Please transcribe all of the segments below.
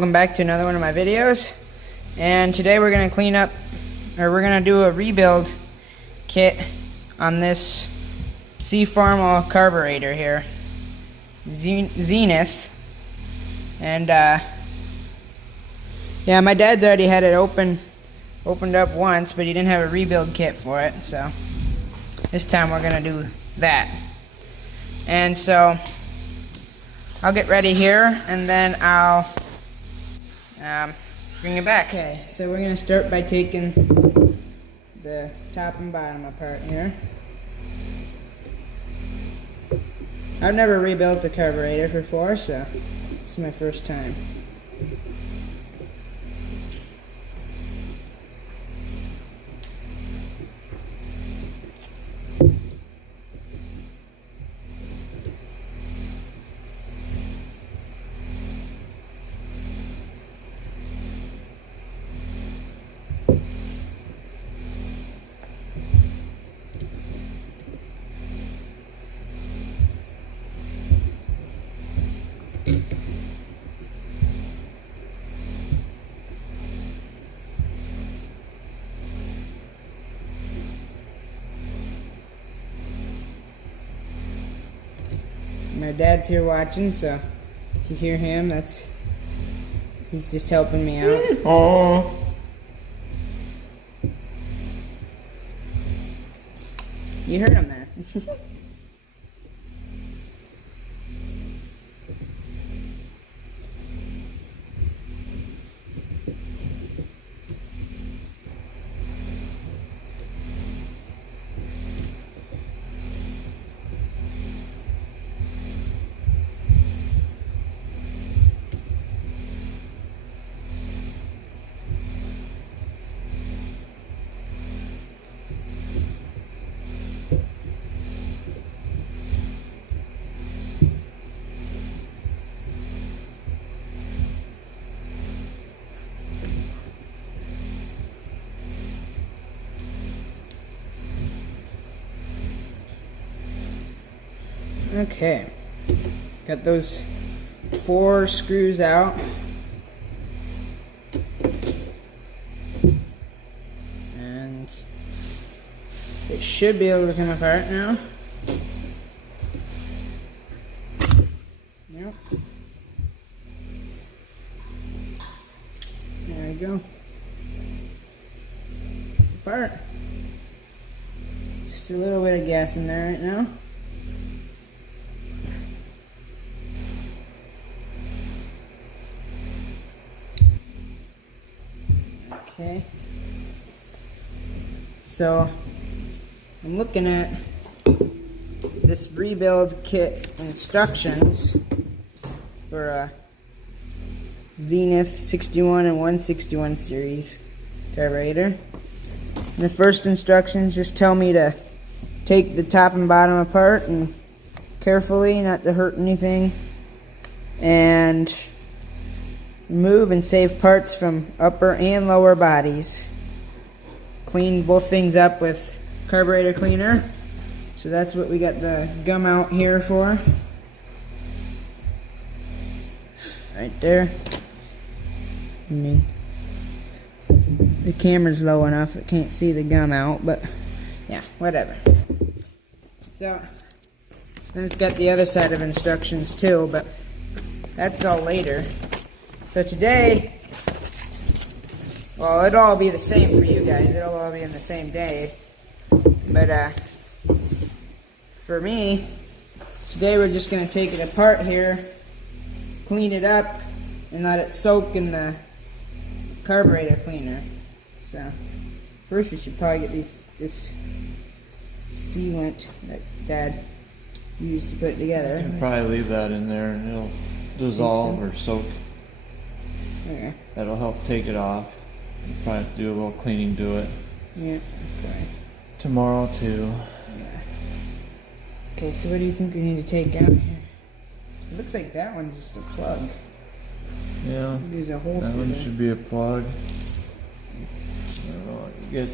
welcome back to another one of my videos. And today we're going to clean up, or we're going to do a rebuild kit on this Farmall carburetor here, Zenith. And yeah, my dad's already had it opened up once, but he didn't have a rebuild kit for it, so this time we're going to do that. And so I'll get ready here, and then I'll bring it back. Okay, so we're going to start by taking the top and bottom apart here. I've never rebuilt a carburetor before, so this is my first time. My dad's here watching, so if you hear him, he's just helping me out. Oh. You heard him there. Okay, got those 4 screws out. And it should be able to come apart now. Yep. There we go. It's apart. Just a little bit of gas in there right now. Okay, so I'm looking at this rebuild kit instructions for a Zenith 61 and 161 series carburetor. And the first instructions just tell me to take the top and bottom apart and carefully, not to hurt anything, and remove and save parts from upper and lower bodies. Clean both things up with carburetor cleaner. So that's what we got the gum out here for. Right there. I mean, the camera's low enough it can't see the gum out, but yeah, whatever. So then it's got the other side of instructions too, but that's all later. So today, well, it'll all be the same for you guys. It'll all be in the same day. But for me, today we're just going to take it apart here, clean it up, and let it soak in the carburetor cleaner. So first we should probably get this sealant that Dad used to put it together. You can probably leave that in there and it'll dissolve or soak. Okay. That'll help take it off. You probably have to do a little cleaning to it. Yeah. Okay. Tomorrow too. Yeah. Okay, so what do you think we need to take out here? It looks like that one's just a plug. Yeah. There's a hole That through one there. should be a plug. I don't know what you get.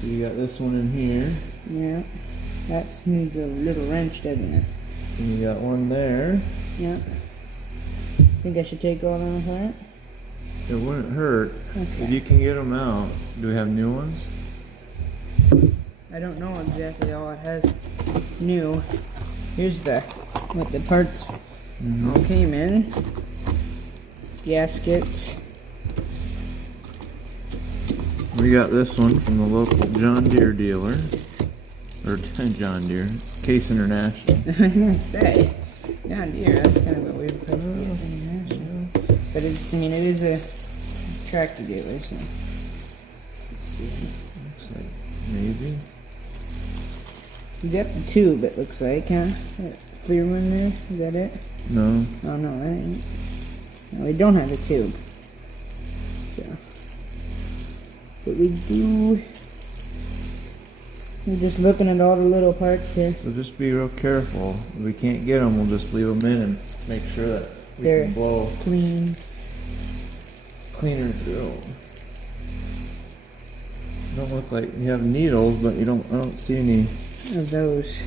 So you got this one in here. Yeah. That needs a little wrench, doesn't it? And you got one there. Yeah. Think I should take all them apart? It wouldn't hurt. Okay. If you can get them out. Do we have new ones? I don't know exactly all it has new. Here's what the parts all came in. Gaskets. We got this one from the local John Deere dealer. Or John Deere. Case International. I was gonna say, John Deere, that's kind of a weird place to get international. But it's, I mean, it is a tractor dealer, so. Let's see. Looks like maybe. You got the tube, it looks like, huh? That clear one there, is that it? No. Oh, no, that ain't. No, we don't have a tube. So. But we do. We're just looking at all the little parts here. So just be real careful. If we can't get them, we'll just leave them in and make sure that we They're can blow clean. cleaner through. Don't look like you have needles, but I don't see any. Of those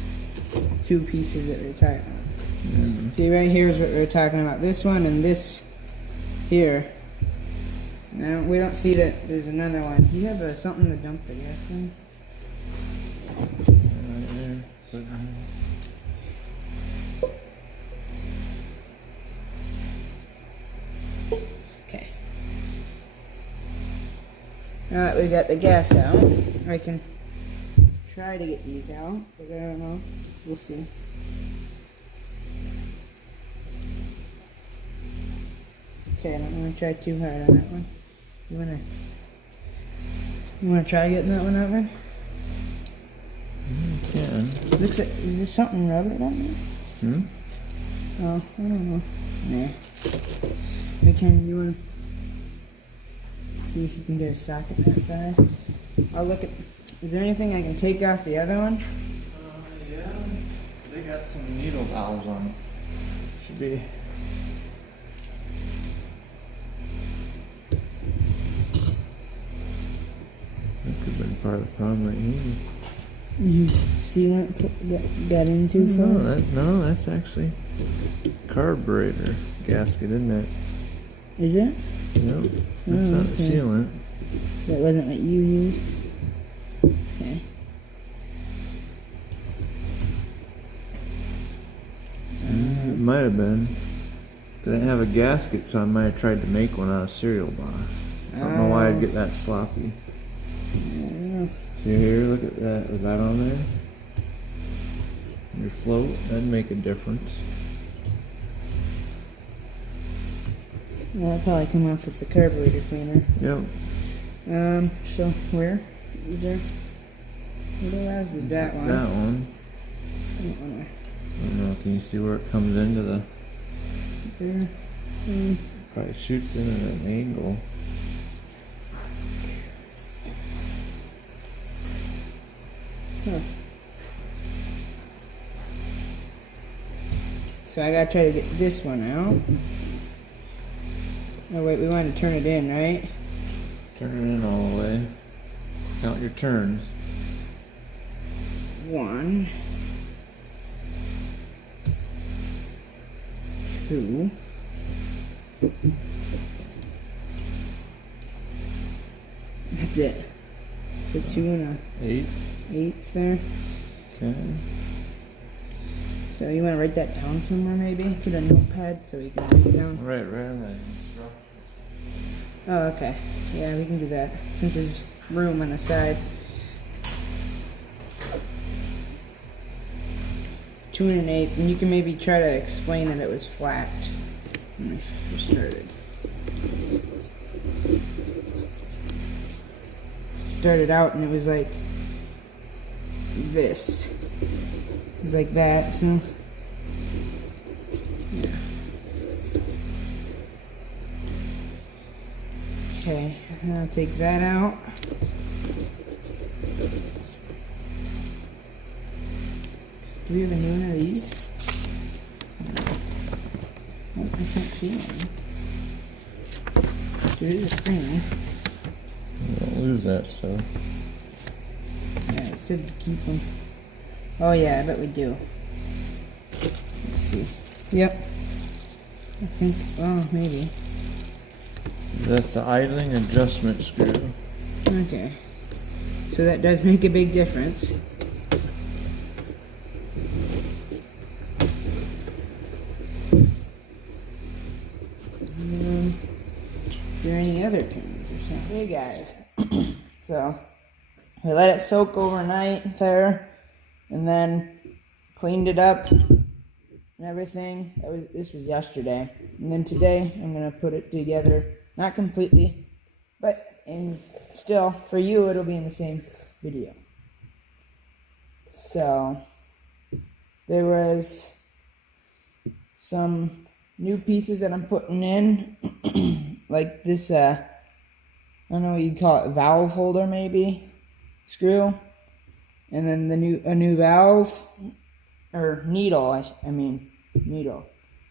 two pieces that we're talking about. See, right here is what we're talking about. This one and this here. Now, we don't see that there's another one. You have something to dump the gas in? Right there. Put it in. Okay. Now that we got the gas out, I can try to get these out, but I don't know. We'll see. Okay, I don't want to try too hard on that one. You wanna try getting that one out then? You can. Looks like, is there something rubber on there? Hmm? Oh, I don't know. Nah. We can, you wanna see if you can get a socket that size? I'll look at, is there anything I can take off the other one? Yeah. They got some needle valves on them. Should be. That could have been part of the problem right here. You sealant got into for? No, that's actually carburetor gasket, isn't it? Is it? No, that's not a okay. sealant. That wasn't what you used? Okay. It might have been. Didn't have a gasket, so I might have tried to make one out of cereal box. I don't know why I'd get that sloppy. I don't know. See here, look at that. Is that on there? Your float, that'd make a difference. Well, that'll probably come off with the carburetor cleaner. Yep. So where? Is there? What allows is that one? That one. I don't wanna- I don't know, can you see where it comes into the... There. Probably shoots in at an angle. Huh. So I gotta try to get this one out. Oh wait, we want to turn it in, right? Turn it in all the way. Count your turns. 1, 2. That's it. So 2 and a 8 there. Okay. So you want to write that down somewhere maybe? Get a notepad so we can write it down. Right on that instruction. Oh, okay. Yeah, we can do that since there's room on the side. 2 and an 8, and you can maybe try to explain that it was flat when we first started. Started out and it was like this. It was like that, so yeah. Okay, I'll take that out. Do we have a new one of these? Oh, I can't see one. There is a screen. Don't lose that stuff. Yeah, it said to keep them. Oh yeah, I bet we do. Let's see. Yep. I think, oh, maybe. That's the idling adjustment screw. Okay. So that does make a big difference. Is there any other pins or something? Hey guys. So, I let it soak overnight there, and then cleaned it up and everything. This was yesterday. And then today, I'm going to put it together. Not completely, but still, for you, it'll be in the same video. So, there was some new pieces that I'm putting in, like this, I don't know what you'd call it, valve holder maybe, screw, and then a new valve, or needle, I mean, needle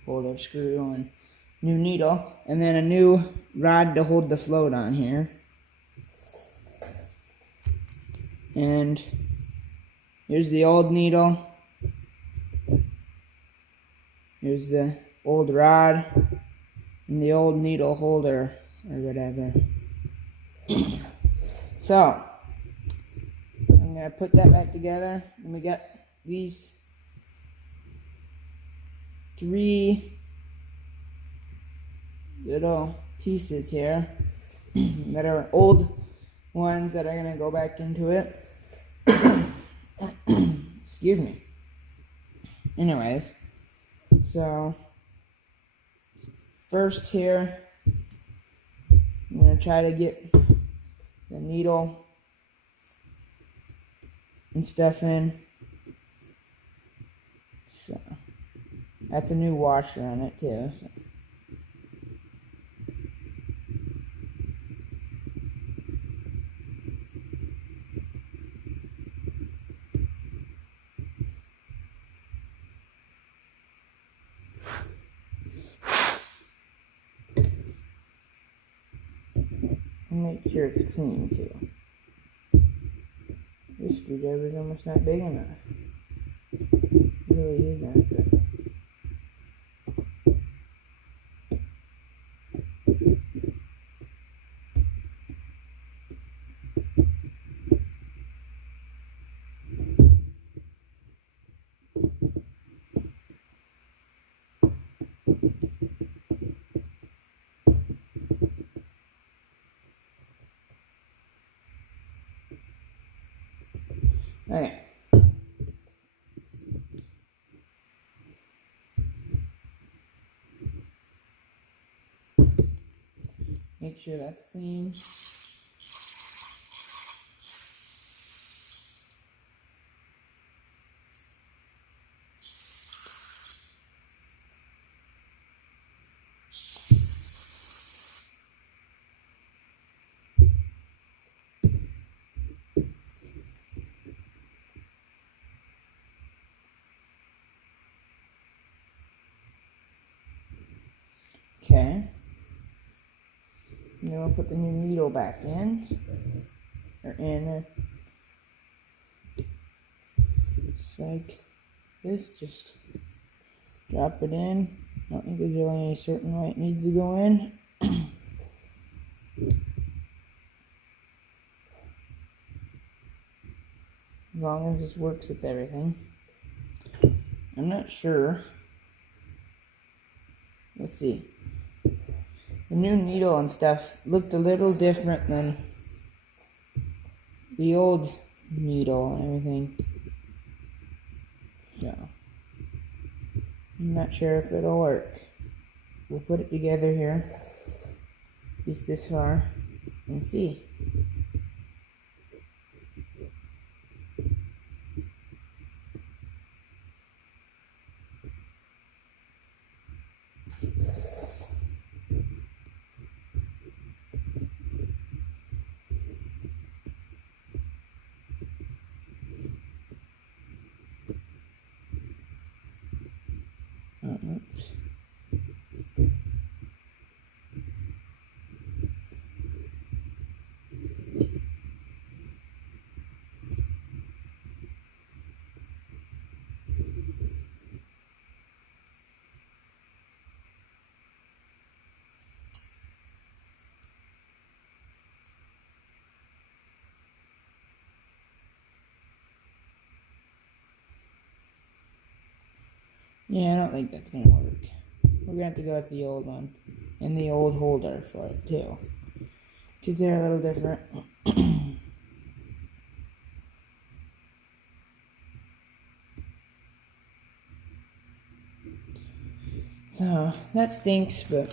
holder screw, and new needle, and then a new rod to hold the float on here. And here's the old needle. Here's the old rod and the old needle holder or whatever. So, I'm going to put that back together. And we got these 3 little pieces here that are old ones that are going to go back into it. Excuse me. Anyways, so first here, I'm going to try to get the needle and stuff in. So that's a new washer on it too. So. Make sure it's clean too. This screwdriver is almost not big enough. It really isn't. But okay. Make sure that's clean. Okay. And then we'll put the new needle back in. Or in there. Just like this. Just drop it in. I don't think there's really any certain way it needs to go in. As long as this works with everything. I'm not sure. Let's see. The new needle and stuff looked a little different than the old needle and everything. So, I'm not sure if it'll work. We'll put it together here, at least this far, and see. Oops. Yeah, I don't think that's gonna work. We're gonna have to go with the old one. And the old holder for it too. Because they're a little different. So, that stinks, but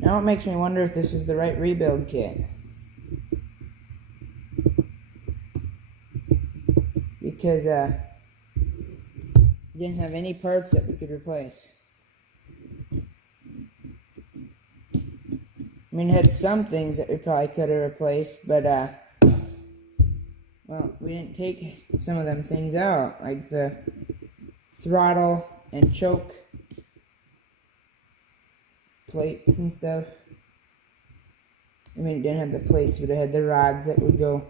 now it makes me wonder if this is the right rebuild kit. Because it didn't have any parts that we could replace. I mean, it had some things that we probably could have replaced, but well, we didn't take some of them things out, like the throttle and choke plates and stuff. I mean, it didn't have the plates, but it had the rods that would go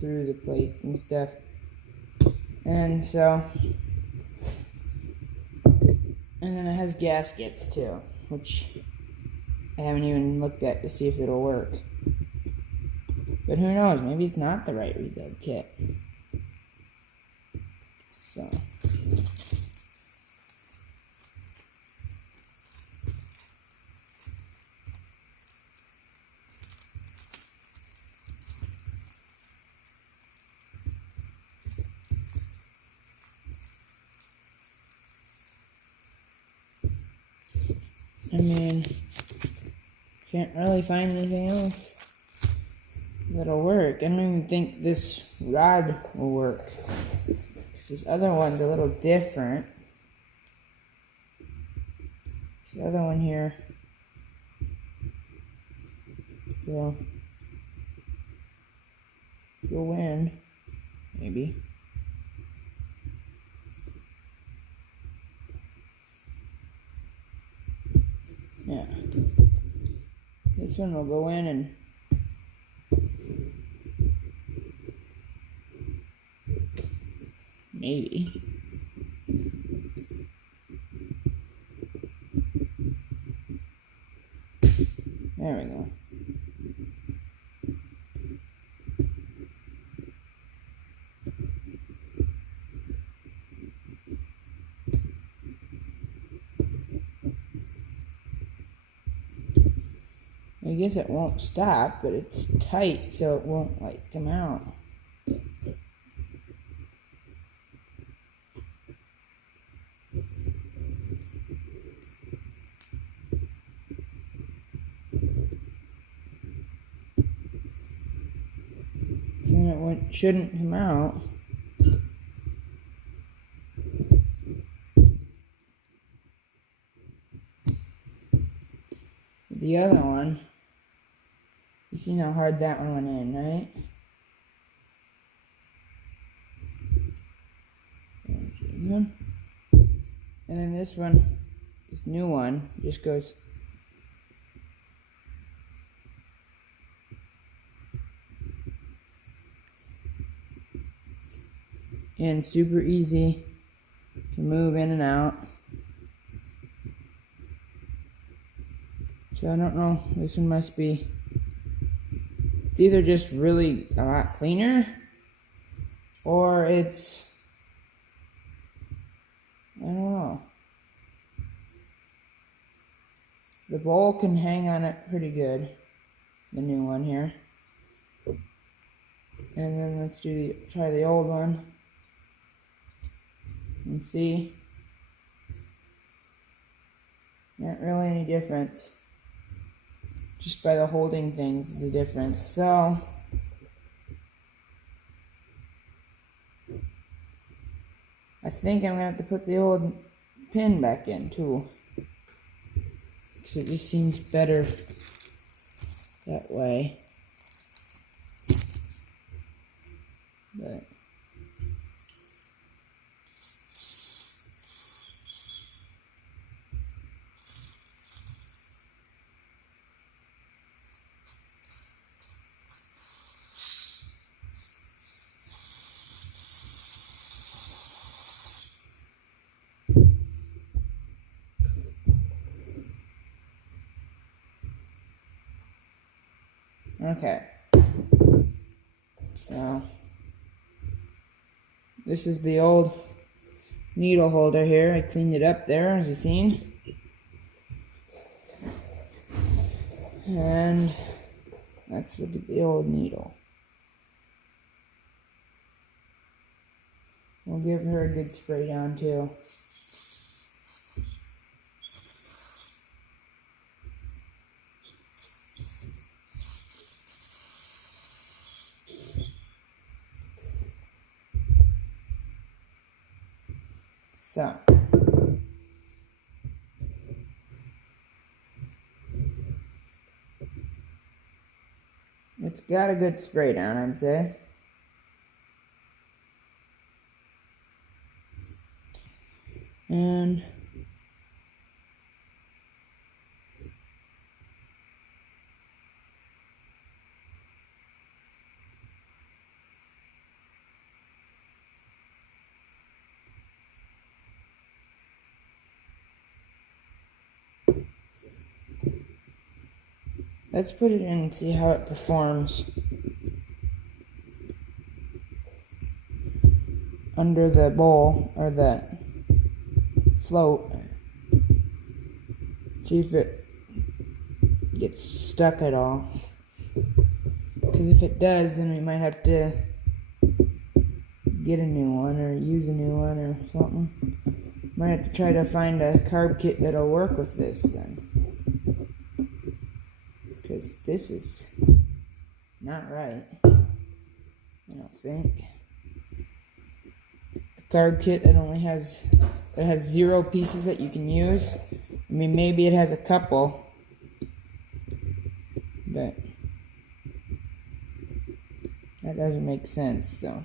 through the plate and stuff. And so, and then it has gaskets too, which I haven't even looked at to see if it'll work. But who knows, maybe it's not the right rebuild kit. So. I mean, can't really find anything else that'll work. I don't even think this rod will work. Because this other one's a little different. This other one here will go in, maybe. Yeah. This one will go in and maybe. There we go. I guess it won't stop, but it's tight, so it won't like come out. And it shouldn't come out. The other one, you see how hard that one went in, right? And then this one, this new one, just goes in super easy, can move in and out. So I don't know, this one must be, it's either just really a lot cleaner, or it's, I don't know. The bowl can hang on it pretty good, the new one here. And then let's try the old one and see. Not really any difference. Just by the holding things is the difference. So I think I'm gonna have to put the old pin back in too, because it just seems better that way. But Okay. So, this is the old needle holder here. I cleaned it up there, as you've seen. And let's look at the old needle. We'll give her a good spray down too. So, it's got a good spray down, I'd say. And let's put it in and see how it performs under the bowl or the float. See if it gets stuck at all. Because if it does, then we might have to get a new one or use a new one or something. Might have to try to find a carb kit that'll work with this then. Because this is not right, I don't think. A carb kit that only has 0 pieces that you can use. I mean, maybe it has a couple, but that doesn't make sense, so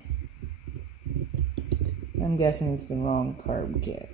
I'm guessing it's the wrong carb kit.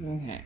Okay.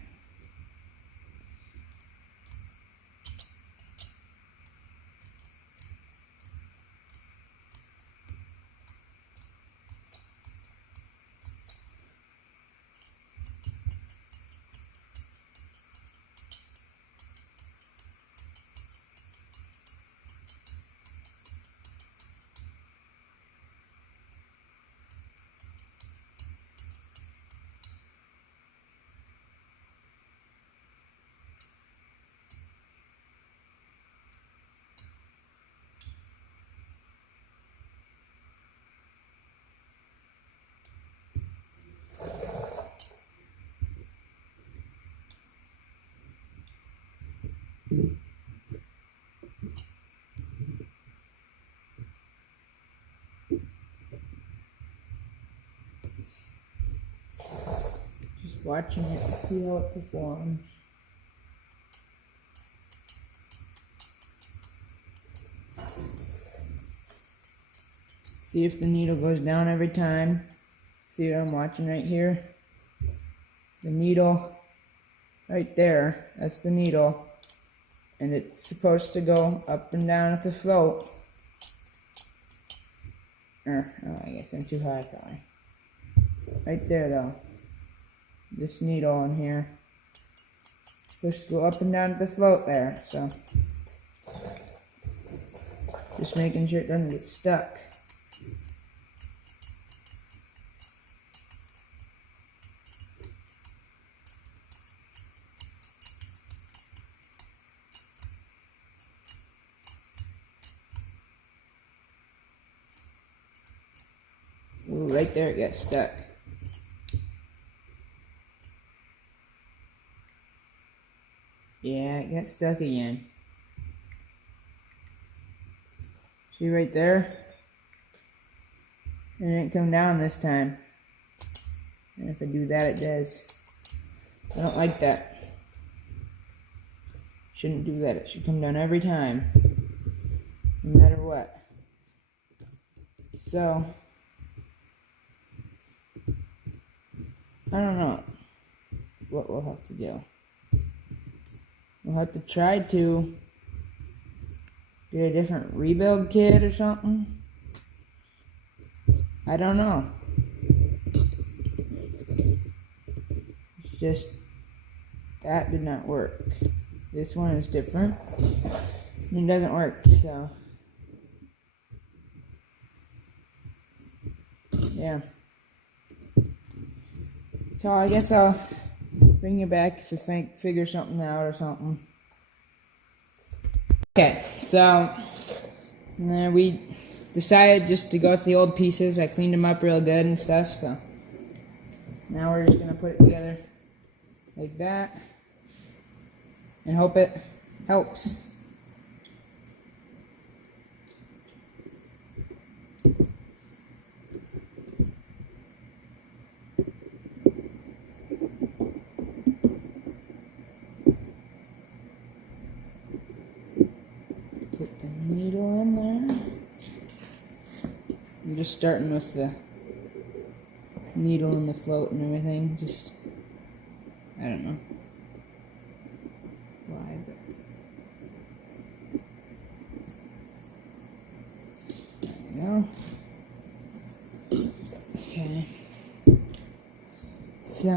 Just watching it to see how it performs. See if the needle goes down every time. See what I'm watching right here? The needle right there, that's the needle. And it's supposed to go up and down at the float. Oh, I guess I'm too high probably. Right there though. This needle in here. It's supposed to go up and down the float there, so. Just making sure it doesn't get stuck. Ooh, right there it got stuck. Yeah, it got stuck again. See right there? It didn't come down this time. And if I do that, it does. I don't like that. Shouldn't do that. It should come down every time. No matter what. So, I don't know what we'll have to do. We'll have to try to get a different rebuild kit or something. I don't know. It's just that did not work. This one is different. It doesn't work, so yeah. So I guess I'll bring you back if you figure something out or something. Okay, so we decided just to go with the old pieces. I cleaned them up real good and stuff, so now we're just gonna put it together like that and hope it helps. Put the needle in there. I'm just starting with the needle and the float and everything. Just, I don't know why, but there we go. Okay. So,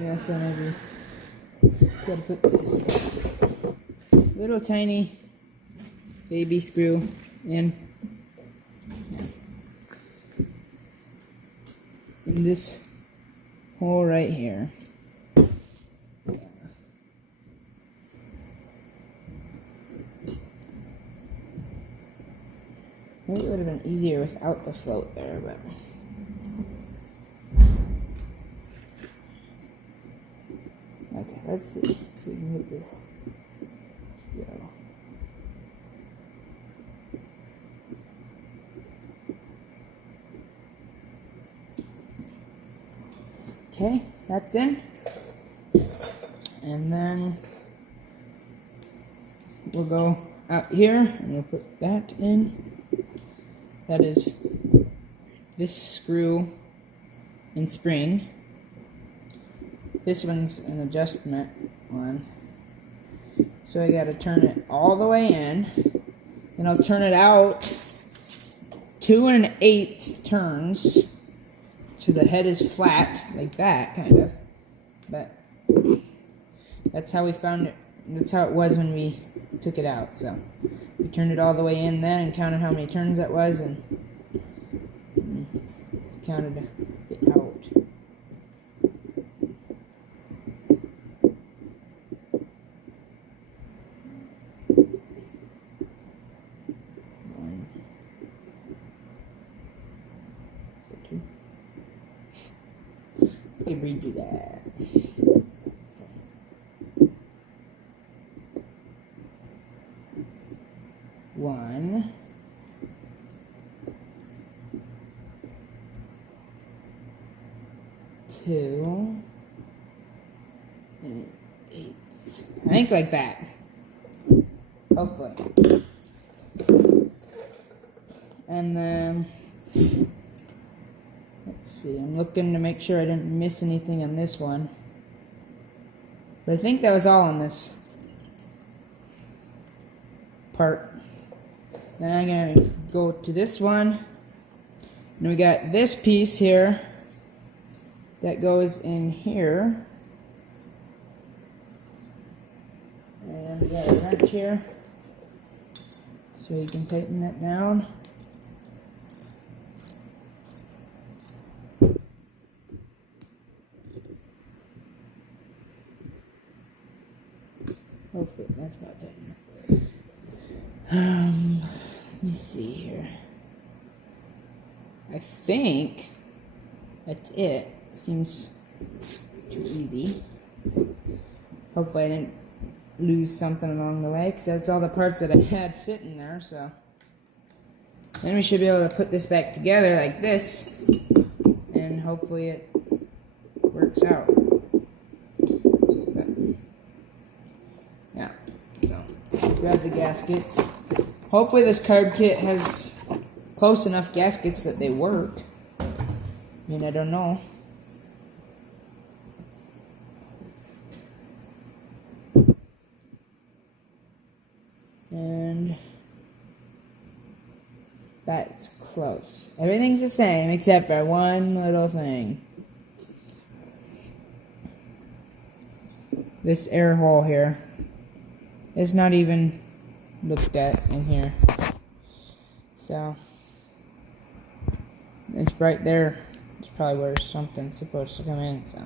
yeah, so maybe gotta put this little tiny baby screw in this hole right here. Maybe it would have been easier without the float there, but okay, let's see if we can get this to go. Okay, that's in. And then we'll go out here and we'll put that in. That is this screw and spring. This one's an adjustment one. So I gotta turn it all the way in. Then I'll turn it out 2 1/8 turns. So the head is flat, like that, kind of. But that's how we found it. That's how it was when we took it out. So we turned it all the way in then and counted how many turns that was and counted it out. Okay, redo that. One. Two. And 8. I think like that. Hopefully. And then let's see, I'm looking to make sure I didn't miss anything on this one. But I think that was all on this part. Then I'm gonna go to this one. And we got this piece here that goes in here. And we got a wrench here. So you can tighten that down. Hopefully that's about tight enough. Let me see here. I think that's it. Seems too easy. Hopefully I didn't lose something along the way, because that's all the parts that I had sitting there. So then we should be able to put this back together like this, and hopefully it works out. But, yeah, so grab the gaskets. Hopefully this carb kit has close enough gaskets that they work. I mean, I don't know. And that's close. Everything's the same except for one little thing. This air hole here. It's not even looked at in here. So it's right there. It's probably where something's supposed to come in, so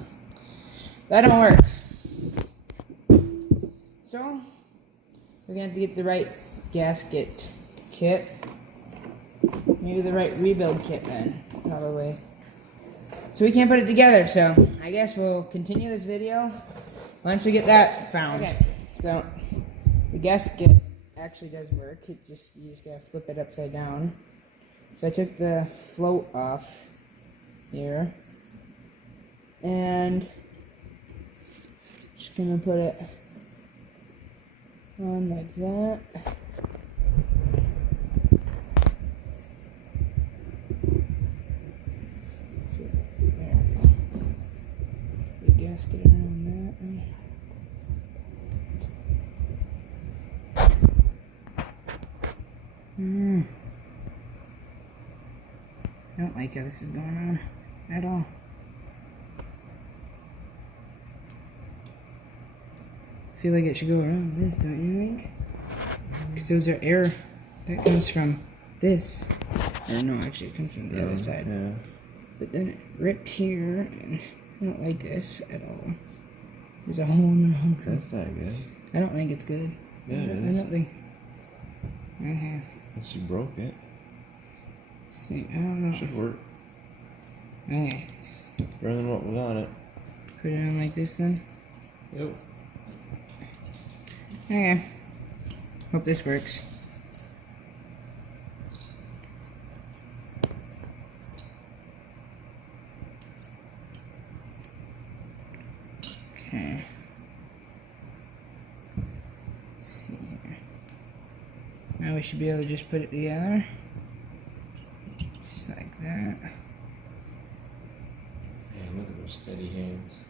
that don't work. So we're gonna have to get the right gasket kit. Maybe the right rebuild kit then, probably. So we can't put it together, so I guess we'll continue this video once we get that found. Okay, so the gasket actually does work. You just gotta flip it upside down. So I took the float off here, and just gonna put it on like that. There we go. The gasket around that. I don't like how this is going on at all. I feel like it should go around this, don't you think? Because those are air that comes from this. Or no, actually it comes from the other side. Yeah. But then it ripped here, and I don't like this at all. There's a hole in the hole. That's not good. I don't think it's good. Yeah, it I is. don't think. Okay. Unless you broke it. See, I don't know. Should work. Okay. Better than what was on it. Put it on like this then. Yep. Okay. Hope this works. Okay. Let's see here. Now we should be able to just put it together. Just like that. Man, look at those steady hands.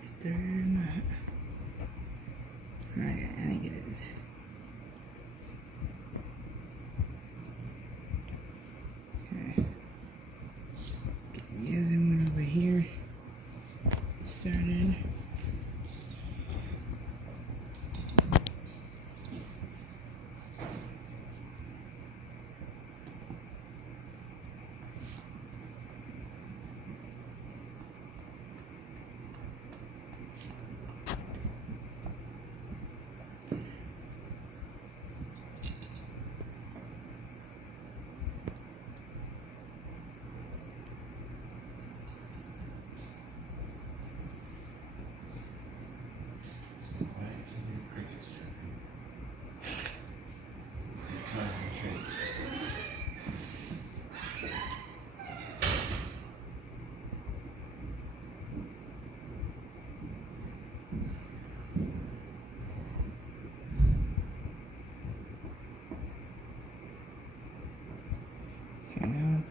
Stir that. Alright, I think it is. Okay. Get the other one over here started.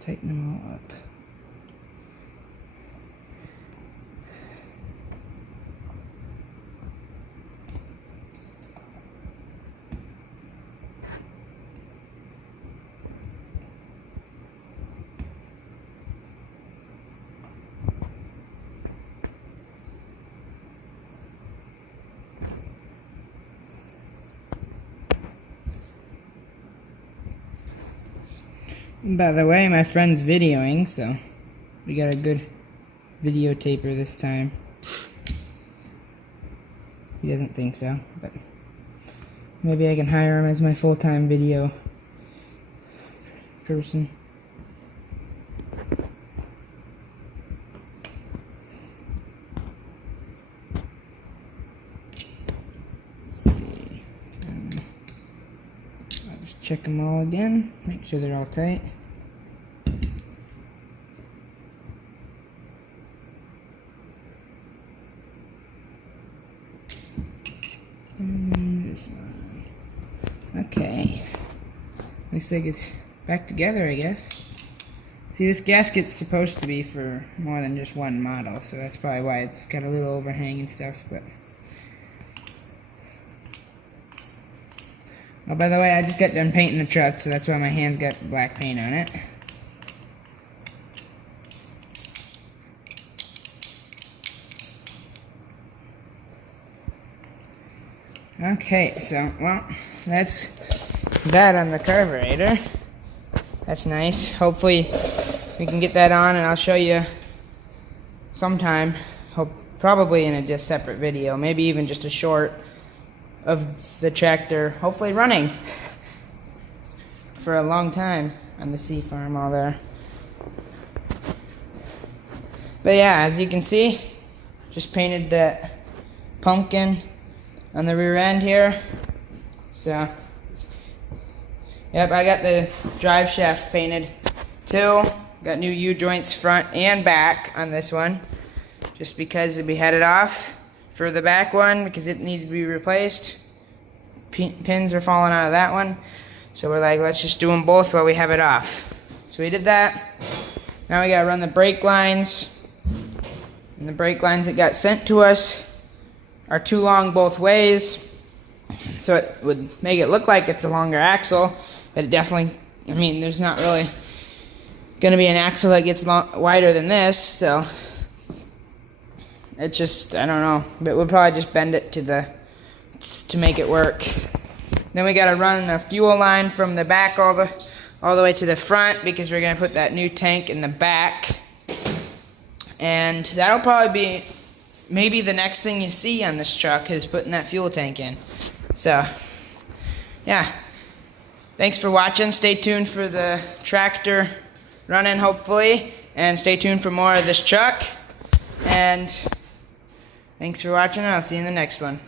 tighten them all up. By the way, my friend's videoing, so we got a good videotaper this time. He doesn't think so, but maybe I can hire him as my full-time video person. Let's see. I'll just check them all again, make sure they're all tight. And this one. Okay. Looks like it's back together, I guess. See, this gasket's supposed to be for more than just one model, so that's probably why it's got a little overhang and stuff, but... Oh, by the way, I just got done painting the truck, so that's why my hand's got black paint on it. Okay, so, well, that's that on the carburetor. That's nice. Hopefully we can get that on, and I'll show you sometime, probably in a just separate video, maybe even just a short of the tractor, hopefully running for a long time on the sea farm all there. But yeah, as you can see, just painted that pumpkin on the rear end here. So, yep, I got the drive shaft painted too. Got new U-joints front and back on this one, just because we had it off for the back one because it needed to be replaced. Pins are falling out of that one, so we're like, let's just do them both while we have it off. So we did that. Now we gotta run the brake lines, and the brake lines that got sent to us are too long both ways, so it would make it look like it's a longer axle, but it definitely, I mean, there's not really gonna be an axle that gets wider than this, so it's just, I don't know, but we'll probably just bend it to make it work. Then we gotta run a fuel line from the back all the way to the front, because we're gonna put that new tank in the back, and that'll probably be maybe the next thing you see on this truck is putting that fuel tank in. So, yeah. Thanks for watching. Stay tuned for the tractor running, hopefully. And stay tuned for more of this truck. And thanks for watching, and I'll see you in the next one.